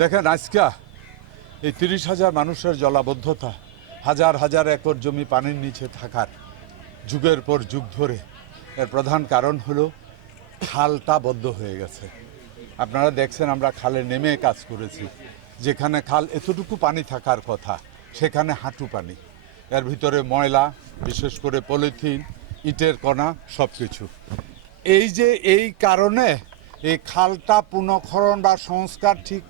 দেখেন আজকে এই ৩০,০০০ মানুষের জলাবদ্ধতা, হাজার হাজার একর জমি পানির নিচে থাকার যুগের পর যুগ ধরে এর প্রধান কারণ হলো খালটা বদ্ধ হয়ে গেছে। আপনারা দেখছেন আমরা খালে নেমে কাজ করেছি, যেখানে খাল এতটুকু পানি থাকার কথা সেখানে হাঁটু পানি, এর ভিতরে ময়লা, বিশেষ করে পলিথিন, ইটের কণা, সব কিছু। এই কারণে এই খালটা পুনঃখনন বা সংস্কার ঠিক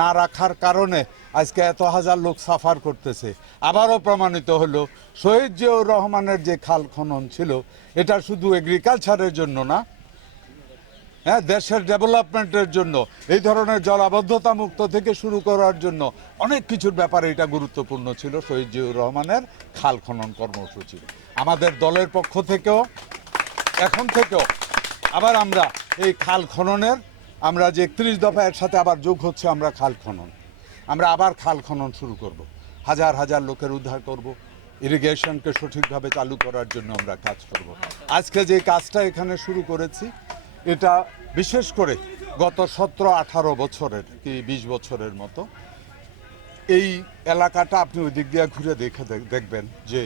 না রাখার কারণে আজকে এত হাজার লোক সাফার করতেছে। আবারও প্রমাণিত হলো শহীদ জিয়াউর রহমানের যে খাল খনন ছিল এটা শুধু এগ্রিকালচারের জন্য না, হ্যাঁ, দেশের ডেভেলপমেন্টের জন্য, এই ধরনের জলাবদ্ধতা মুক্ত থেকে শুরু করার জন্য অনেক কিছুর ব্যাপারে এটা গুরুত্বপূর্ণ ছিল শহীদ জিয়াউর রহমানের খাল খনন কর্মসূচি। আমাদের দলের পক্ষ থেকেও এখন থেকেও আবার আমরা এই খাল খননের আমরা যে 31 দফা এর সাথে আবার যোগ হচ্ছে, আমরা খাল খনন, আমরা আবার খাল খনন শুরু করব, হাজার হাজার লোকের উদ্ধার করব, ইরিগেশনকে সঠিকভাবে চালু করার জন্য আমরা কাজ করব। আজকে যে কাজটা এখানে শুরু করেছি এটা বিশেষ করে গত 17-18 বছরের কি 20 বছরের মতো এই এলাকাটা আপনি ওই দিক দিয়ে ঘুরে দেখবেন যে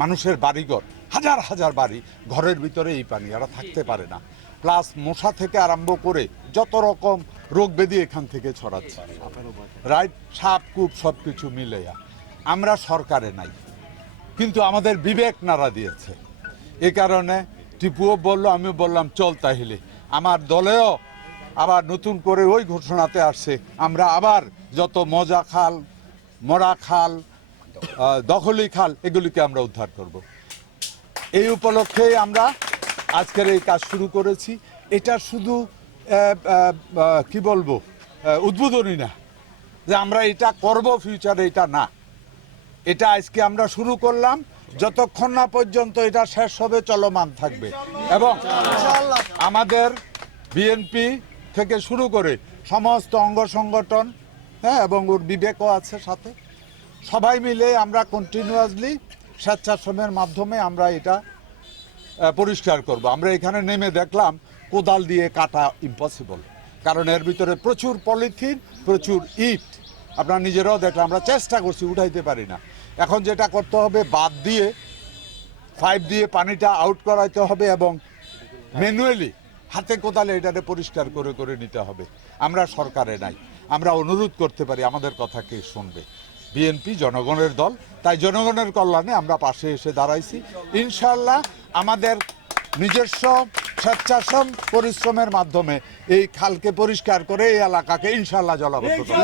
মানুষের বাড়িঘর, হাজার হাজার বাড়ি, ঘরের ভিতরে এই পানি, এরা থাকতে পারে না। প্লাস মশা থেকে আরম্ভ করে যত রকম রোগ ব্যাধি এখান থেকে ছড়াচ্ছে, রাইট, সাপ কূপ সব কিছু মিলে। আমরা সরকারে নাই, কিন্তু আমাদের বিবেক নাড়া দিয়েছে। এ কারণে টিপুও বলল, আমিও বললাম চল তাহলে। আমার দলেও আবার নতুন করে ওই ঘোষণাতে আসছে আমরা আবার যত মজা খাল, মরা খাল, দখলি খাল, এগুলিকে আমরা উদ্ধার করব। এই উপলক্ষে আমরা আজকের এই কাজ শুরু করেছি। এটা শুধু কি বলবো উদ্বোধনী না যে আমরা এটা করব ফিউচারে, এটা না, এটা আজকে আমরা শুরু করলাম, যতক্ষণ না পর্যন্ত এটা শেষ হবে চলমান থাকবে। এবং আমাদের বিএনপি থেকে শুরু করে সমস্ত অঙ্গ সংগঠন, হ্যাঁ, এবং ওর বিবেকও আছে সাথে, সবাই মিলে আমরা কন্টিনিউয়াসলি স্বেচ্ছাশ্রমের মাধ্যমে আমরা এটা পরিষ্কার করব। আমরা এখানে নেমে দেখলাম কোদাল দিয়ে কাটা ইম্পসিবল, কারণ এর ভিতরে প্রচুর পলিথিন, প্রচুর ইট, আপনারা নিজেরাও দেখলাম। আমরা চেষ্টা করছি, উঠাইতে পারি না। এখন যেটা করতে হবে, বাদ দিয়ে পাইপ দিয়ে পানিটা আউট করাইতে হবে এবং ম্যানুয়ালি হাতে কোদালে এটাকে পরিষ্কার করে করে নিতে হবে। আমরা সরকারে নাই, আমরা অনুরোধ করতে পারি, আমাদের কথা কে শুনবে? বিএনপি জনগণের দল, তাই জনগণের কল্যাণে আমরা পাশে এসে দাঁড়াইছি। ইনশাআল্লাহ আমাদের নিজস্ব স্বেচ্ছাশ্রম পরিশ্রমের মাধ্যমে এই খালকে পরিষ্কার করে এই এলাকাকে ইনশাআল্লাহ জলাবদ্ধ করব।